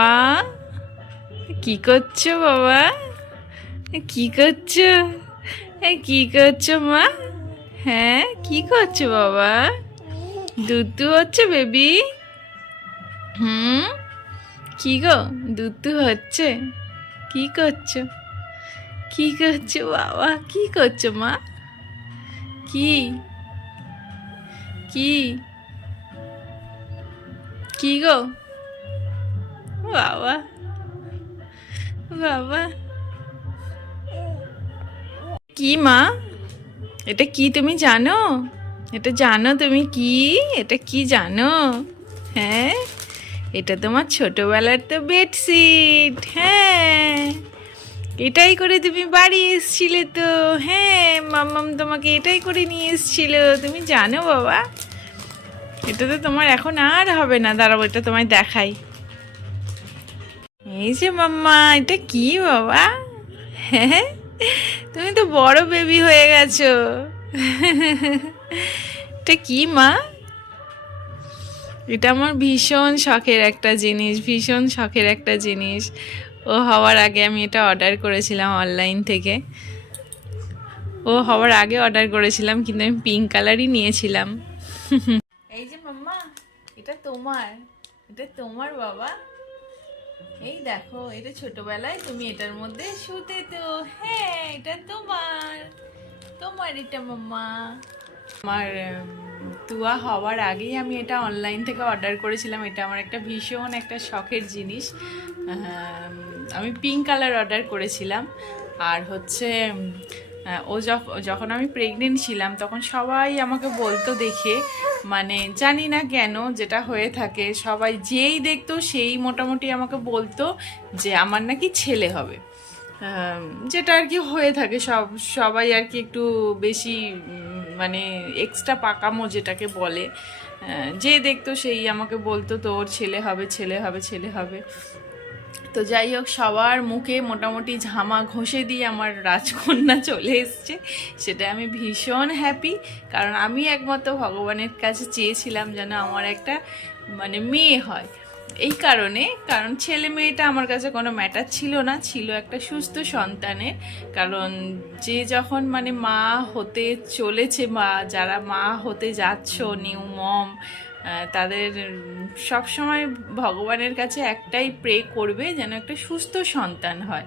বাবা, কি করছো বাবা? কি করছো? কি করছো মা? হ্যাঁ, কি করছো বাবা? দুধ হচ্ছে বেবি? হুম, কি গো, দুধ হচ্ছে? কি করছো? কি করছো বাবা? কি করছো মা? কি কি কি গো বাবা? বাবা, কি মা? এটা কি তুমি জানো? এটা জানো তুমি কি? এটা কি জানো? হ্যাঁ, এটা তোমার ছোটবেলার তো বেডশিট। হ্যাঁ, এটাই করে তুমি বাড়ি এসছিলে তো। হ্যাঁ, মাম্মাম তোমাকে এটাই করে নিয়ে এসছিল, তুমি জানো বাবা? এটা তো তোমার এখন আর হবে না, দাঁড়াবো এটা তোমায় দেখাই। এই যে মাম্মা, এটা কি বাবা? হ্যাঁ, তুমি তো বড় বেবি হয়ে গেছো। এটা কি মা? এটা আমার ভীষণ শখের একটা জিনিস, ভীষণ শখের একটা জিনিস। ও হওয়ার আগে আমি এটা অর্ডার করেছিলাম অনলাইন থেকে। ও হওয়ার আগে অর্ডার করেছিলাম, কিন্তু আমি পিঙ্ক কালারই নিয়েছিলাম। এই যে মাম্মা, এটা তোমার, এটা তোমার বাবা। এই দেখো, এটা ছোটবেলায় তুমি এটার মধ্যে শুতে তো। হ্যাঁ, এটা তোমার, তোমার এটা মাম্মা। আমার তুয়া হওয়ার আগেই আমি এটা অনলাইন থেকে অর্ডার করেছিলাম। এটা আমার একটা ভীষণ একটা শখের জিনিস। আমি পিঙ্ক কালার অর্ডার করেছিলাম। আর হচ্ছে ও যখন আমি প্রেগনেন্ট ছিলাম তখন সবাই আমাকে বলতো দেখে, মানে জানি না কেন যেটা হয়ে থাকে, সবাই যেই দেখতো সেই মোটামুটি আমাকে বলতো যে আমার নাকি ছেলে হবে। যেটা আর কি হয়ে থাকে, সবাই আর কি একটু বেশি মানে এক্সট্রা পাকামো যেটাকে বলে। যে দেখতো সেই আমাকে বলতো তোর ছেলে হবে, ছেলে হবে, ছেলে হবে। তো যাই হোক, সবার মুখে মোটামুটি ঝামা ঘষে দিয়ে আমার রাজকন্যা চলে এসছে। সেটা আমি ভীষণ হ্যাপি, কারণ আমি একমাত্র ভগবানের কাছে চেয়েছিলাম যেন আমার একটা মানে মেয়ে হয়। এই কারণে, কারণ ছেলে মেয়েটা আমার কাছে কোনো ম্যাটার ছিল না, ছিল একটা সুস্থ সন্তানের। কারণ যে যখন মানে মা হতে চলেছে, বা যারা মা হতে যাচ্ছ, নিউ মম, তাদের সব সময় ভগবানের কাছে একটাই প্রে করবে যেন একটা সুস্থ সন্তান হয়।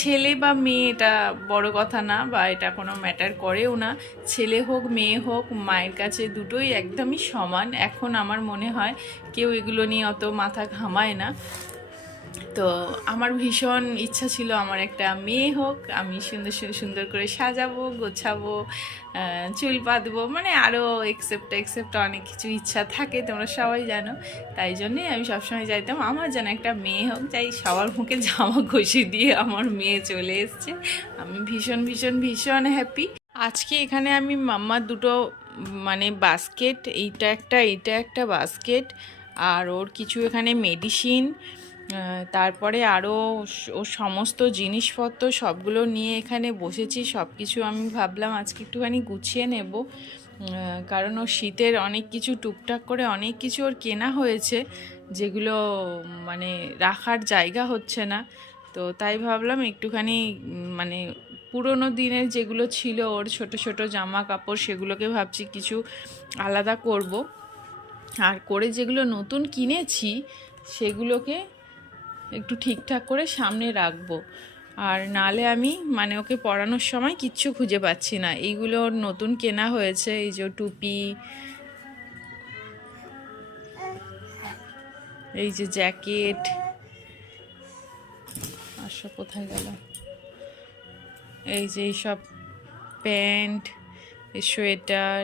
ছেলে বা মেয়ে এটা বড় কথা না, বা এটা কোনো ম্যাটার করেও না। ছেলে হোক মেয়ে হোক, মায়ের কাছে দুটোই একদমই সমান। এখন আমার মনে হয় কেউ এগুলো নিয়ে অত মাথা ঘামায় না। তো আমার ভীষণ ইচ্ছা ছিল আমার একটা মেয়ে হোক, আমি সুন্দর সুন্দর করে সাজাবো, গোছাবো, চুল বাঁধবো, মানে আরও এক্সেপ্ট অনেক কিছু ইচ্ছা থাকে, তোমরা সবাই জানো। তাই জন্যে আমি সবসময় চাইতাম আমার যেন একটা মেয়ে হোক। তাই সবার মুখে জামা ঘষি দিয়ে আমার মেয়ে চলে এসছে। আমি ভীষণ ভীষণ ভীষণ হ্যাপি। আজকে এখানে আমি মাম্মার দুটো মানে বাস্কেট, এইটা একটা বাস্কেট, আর ওর কিছু এখানে মেডিসিন, তারপরে আরও ওর সমস্ত জিনিসপত্র সবগুলো নিয়ে এখানে বসেছি। সব কিছু আমি ভাবলাম আজকে একটুখানি গুছিয়ে নেব, কারণ ওর শীতের অনেক কিছু টুকটাক করে অনেক কিছু ওর কেনা হয়েছে, যেগুলো মানে রাখার জায়গা হচ্ছে না। তো তাই ভাবলাম একটুখানি মানে পুরোনো দিনের যেগুলো ছিল ওর ছোট ছোট জামা কাপড়, সেগুলোকে ভাবছি কিছু আলাদা করব, আর করে যেগুলো নতুন কিনেছি সেগুলোকে একটু ঠিকঠাক করে সামনে রাখবো। আর নালে আমি মানে ওকে পড়ানোর সময় কিচ্ছু খুঁজে পাচ্ছি না। এইগুলো ওর নতুন কেনা হয়েছে, এই যে টুপি, এই যে জ্যাকেট, আর সব কোথায় গেল, এই যে এইসব প্যান্ট, এই সোয়েটার,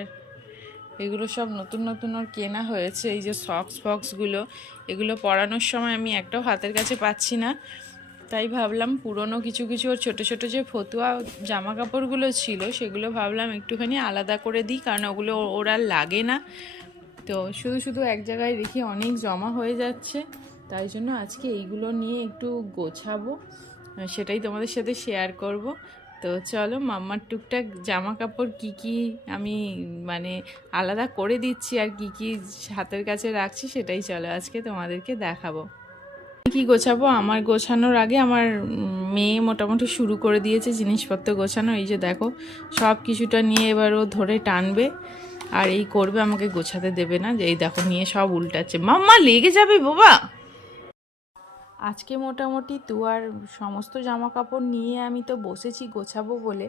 এগুলো সব নতুন নতুন ওর কেনা হয়েছে। এই যে বক্সগুলো, এগুলো পরানোর সময় আমি একটাও হাতের কাছে পাচ্ছি না। তাই ভাবলাম পুরনো কিছু কিছু ওর ছোটো ছোটো যে ফতুয়া জামা কাপড়গুলো ছিল সেগুলো ভাবলাম একটুখানি আলাদা করে দিই, কারণ ওগুলো ওর আর লাগে না। তো শুধু শুধু এক জায়গায় রেখে অনেক জমা হয়ে যাচ্ছে, তাই জন্য আজকে এইগুলো নিয়ে একটু গোছাবো, সেটাই তোমাদের সাথে শেয়ার করব। তো চলো, মাম্মার টুকটাক জামা কাপড় কী কী আমি মানে আলাদা করে দিচ্ছি আর কি কি হাতের কাছে রাখছি, সেটাই চলো আজকে তোমাদেরকে দেখাবো। কি গোছাবো, আমার গোছানোর আগে আমার মেয়ে মোটামুটি শুরু করে দিয়েছে জিনিসপত্র গোছানো। এই যে দেখো সব কিছুটা নিয়ে এবার ও ধরে টানবে আর এই করবে, আমাকে গোছাতে দেবে না। যে এই দেখো নিয়ে সব উল্টাচ্ছে, মাম্মা লেগে যাবে বাবা। আজকে মোটামুটি তুয়ার সমস্ত জামা কাপড় নিয়ে আমি তো বসেছি গোছাবো বলে।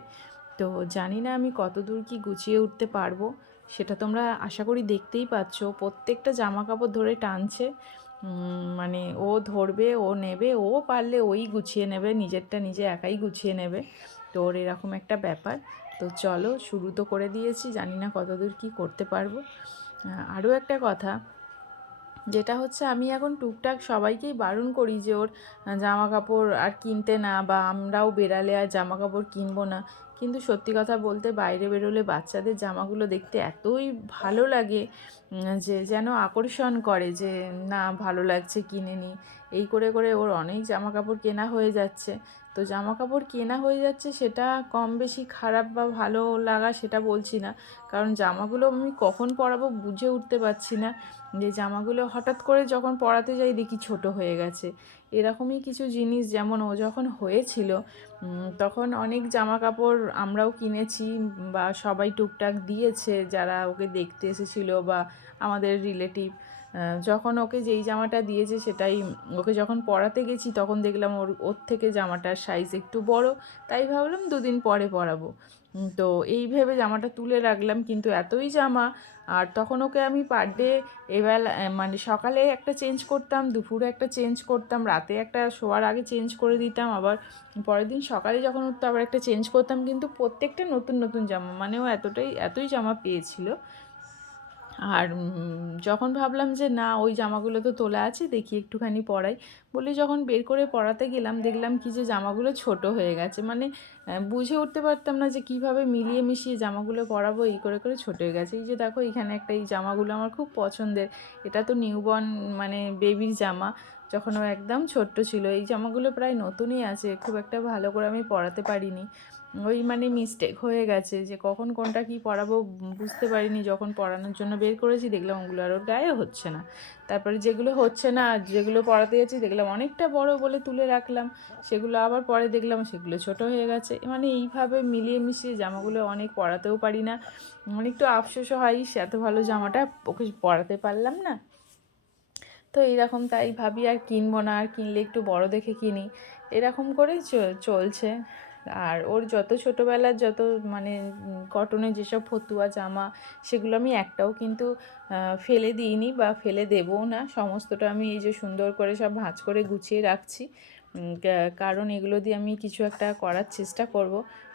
তো জানি না আমি কতদূর কি গুছিয়ে উঠতে পারবো, সেটা তোমরা আশা করি দেখতেই পাচ্ছ। প্রত্যেকটা জামা কাপড় ধরে টানছে, মানে ও ধরবে, ও নেবে, ও পারলে ওই গুছিয়ে নেবে, নিজেরটা নিজে একাই গুছিয়ে নেবে। তো ওর এরকম একটা ব্যাপার। তো চলো শুরু তো করে দিয়েছি, জানি না কতদূর কি করতে পারবো। আরও একটা কথা, যেটা হচ্ছে আমি এখন টুকটাক সবাইকেই বারণ করি যে ওর জামা কাপড় আর কিনতে না, বা আমরাও বেরালে আর জামা কাপড় কিনবো না। কিন্তু সত্যি কথা বলতে বাইরে বেরোলে বাচ্চাদের জামাগুলো দেখতে এতই ভালো লাগে যে যেন আকর্ষণ করে, যে না ভালো লাগছে কিনে নিই। এই করে করে ওর অনেক জামা কাপড় কেনা হয়ে যাচ্ছে। তো জামা কাপড় কেনা হয়ে যাচ্ছে সেটা কম বেশি খারাপ বা ভালো লাগা সেটা বলছি না, কারণ জামাগুলো আমি কখন পরাবো বুঝে উঠতে পারছি না। যে জামাগুলো হঠাৎ করে যখন পরাতে যাই দেখি ছোট হয়ে গেছে। এরকমই কিছু জিনিস, যেমন ও যখন হয়েছিল তখন অনেক জামা কাপড় আমরাও কিনেছি বা সবাই টুকটাক দিয়েছে যারা ওকে দেখতে এসেছিলো বা আমাদের রিলেটিভ। যখন ওকে যেই জামাটা দিয়েছে সেটাই ওকে যখন পরাতে গেছি তখন দেখলাম ওর থেকে জামাটার সাইজ একটু বড়, তাই ভাবলাম দুদিন পরে পরাবো। তো এই ভেবে জামাটা তুলে রাখলাম, কিন্তু এতই জামা। আর তখন ওকে আমি পার ডে এবেলা মানে সকালে একটা চেঞ্জ করতাম, দুপুরে একটা চেঞ্জ করতাম, রাতে একটা শোয়ার আগে চেঞ্জ করে দিতাম, আবার পরের দিন সকালে যখন উঠতো আবার একটা চেঞ্জ করতাম, কিন্তু প্রত্যেকটা নতুন নতুন জামা। মানে ও এতই জামা পেয়েছিল। আর যখন ভাবলাম যে না ওই জামাগুলো তো তোলা আছে, দেখি একটুখানি পরাই বলে যখন বের করে পরাতে গেলাম, দেখলাম কি যে জামাগুলো ছোট হয়ে গেছে। মানে বুঝে উঠতে পারতাম না যে কিভাবে মিলিয়ে মিশিয়ে জামাগুলো পরাবো, এই করে করে ছোট হয়ে গেছে। এই যে দেখো এখানে একটা, এই জামাগুলো আমার খুব পছন্দের। এটা তো নিউবর্ন মানে বেবির জামা, যখন ও একদম ছোট্ট ছিল। এই জামাগুলো প্রায় নতুনই আছে, খুব একটা ভালো করে আমি পরাতে পারিনি। ওই মানে মিস্টেক হয়ে গেছে যে কখন কোনটা কি পরাবো বুঝতে পারিনি। যখন পরানোর জন্য বের করেছি দেখলাম ওগুলো আর ওর গায়ে হচ্ছে না। তারপরে যেগুলো হচ্ছে না, যেগুলো পরাতে যাচ্ছি দেখলাম অনেকটা বড় বলে তুলে রাখলাম, সেগুলো আবার পরে দেখলাম সেগুলো ছোট হয়ে গেছে। মানে এইভাবে মিলিয়ে মিশিয়ে জামাগুলো অনেক পরাতেও পারি না। একটু আফসোসও হয়, এত ভালো জামাটা ওকে পরাতে পারলাম না। তো এইরকম, তাই ভাবি আর কিনবো না, আর কিনলে একটু বড় দেখে কিনি, এরকম করেই চলছে। আর ওর যত ছোটোবেলার যত মানে কটনের যেসব ফতুয়া জামা, সেগুলো আমি একটাও কিন্তু ফেলে দিইনি বা ফেলে দেবও না। সমস্তটা আমি এই যে সুন্দর করে সব ভাঁজ করে গুছিয়ে রাখছি, কারণ এগুলো দিয়ে আমি কিছু একটা করার চেষ্টা করব।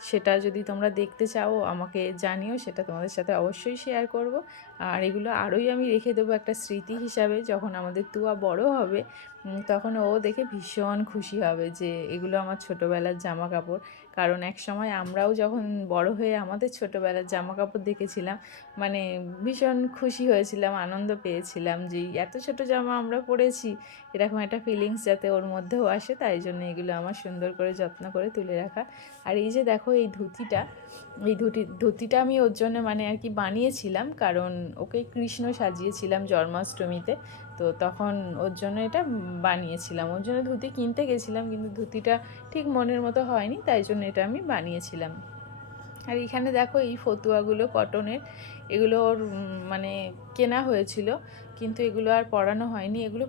সেটা যদি তোমরা দেখতে চাও আমাকে জানিও, সেটা তোমাদের সাথে অবশ্যই শেয়ার করব। আর এগুলো আরোই আমি রেখে দেবো একটা স্মৃতি হিসাবে, যখন আমাদের তুয়া বড় হবে তখন ও দেখে ভীষণ খুশি হবে যে এগুলো আমার ছোটোবেলার জামা কাপড়। কারণ এক সময় আমরাও যখন বড় হয়ে আমাদের ছোটোবেলার জামা কাপড় দেখেছিলাম, মানে ভীষণ খুশি হয়েছিলাম, আনন্দ পেয়েছিলাম যে এত ছোটো জামা আমরা পরেছি, এরকম একটা ফিলিংস যাতে ওর মধ্যেও আসে। তাই জন্য এগুলো আমার সুন্দর করে যত্ন করে তুলে রাখা। আর এই যে দেখো এই ধুতিটা, এই ধুতিটা আমি ওর জন্য মানে আর কি বানিয়েছিলাম, কারণ ওকে কৃষ্ণ সাজিয়েছিলাম জন্মাষ্টমীতে। তো তখন ওর জন্য এটা বানিয়েছিলাম, ওর জন্য ধুতি কিনতে গেছিলাম, কিন্তু ধুতিটা ঠিক মনের মতো হয়নি, তাই জন্য এটা আমি বানিয়েছিলাম। আর এখানে দেখো এই ফতুয়াগুলো কটনের, এগুলো ওর মানে কেনা হয়েছিল, কিন্তু এগুলো আর পরানো হয়নি। এগুলো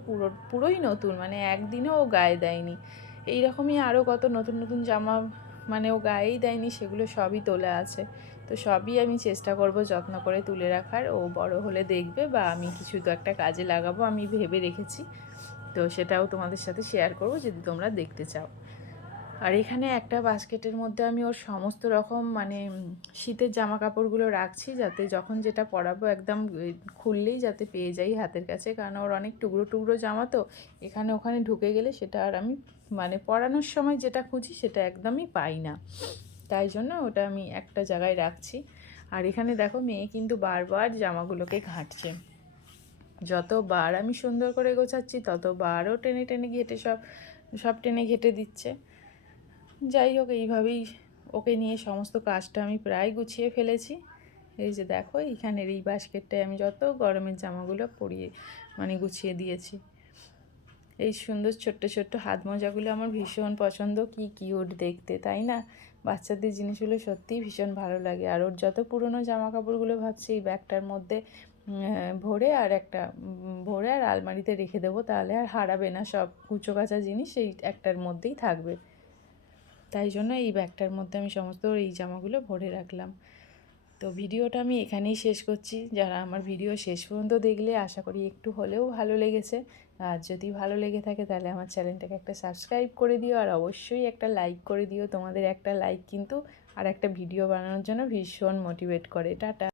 পুরোই নতুন, মানে একদিনও ও গায়ে দেয়নি। এইরকমই আরও কত নতুন নতুন জামা মানে ও গায়েই দেয়নি, সেগুলো সবই তোলা আছে। তো সবই আমি চেষ্টা করব যত্ন করে তুলে রাখার। ও বড় হলে দেখবে, বা আমি কিছু তো একটা কাজে লাগাবো আমি ভেবে রেখেছি। তো সেটাও তোমাদের সাথে শেয়ার করব যদি তোমরা দেখতে চাও। আর এখানে একটা বাস্কেটের মধ্যে আমি ওর সমস্ত রকম মানে শীতের জামা কাপড়গুলো রাখছি, যাতে যখন যেটা পরাবো একদম খুললেই যাতে পেয়ে যাই হাতের কাছে, কারণ ওর অনেক টুকরো টুকরো জামা, তো এখানে ওখানে ঢুকে গেলে সেটা আর আমি মানে পরানোর সময় যেটা খুঁজি সেটা একদমই পাই না। তাই জন্য ওটা আমি একটা জায়গায় রাখছি। আর এখানে দেখো মেয়ে কিন্তু বারবার জামাগুলোকে ঘাঁটছে, যতবার আমি সুন্দর করে গোছাচ্ছি ততবারও টেনে টেনে ঘেটে সব সব টেনে ঘেটে দিচ্ছে। যাই হোক, এইভাবেই ওকে নিয়ে সমস্ত কাজটা আমি প্রায় গুছিয়ে ফেলেছি। এই যে দেখো এইখানের এই বাস্কেটটায় আমি যত গরমের জামাগুলো পরিয়ে মানে গুছিয়ে দিয়েছি। এই সুন্দর ছোট্ট ছোট্ট হাত মোজাগুলো আমার ভীষণ পছন্দ, কি কিউট দেখতে, তাই না? বাচ্চাদের জিনিসগুলো সত্যিই ভীষণ ভালো লাগে। আর ওর যত পুরনো জামা কাপড়গুলো ভাবছি এই ব্যাগটার মধ্যে ভরে আর ভরে আর আলমারিতে রেখে দেবো, তাহলে আর হারাবে না। সব কুচো কাচা জিনিস এই একটার মধ্যেই থাকবে। তাই জন্য এই ব্যাগটার মধ্যে আমি সমস্ত এই জামাগুলো ভরে রাখলাম। তো ভিডিওটা আমি এখানেই শেষ করছি। যারা আমার ভিডিও শেষ পর্যন্ত দেখলে আশা করি একটু হলেও ভালো লেগেছে। আর যদি ভালো লেগে থাকে তাহলে আমার চ্যানেলটাকে একটা সাবস্ক্রাইব করে দিও, আর অবশ্যই একটা লাইক করে দিও। তোমাদের একটা লাইক কিন্তু আর একটা ভিডিও বানানোর জন্য ভীষণ মোটিভেট করে। টাটা।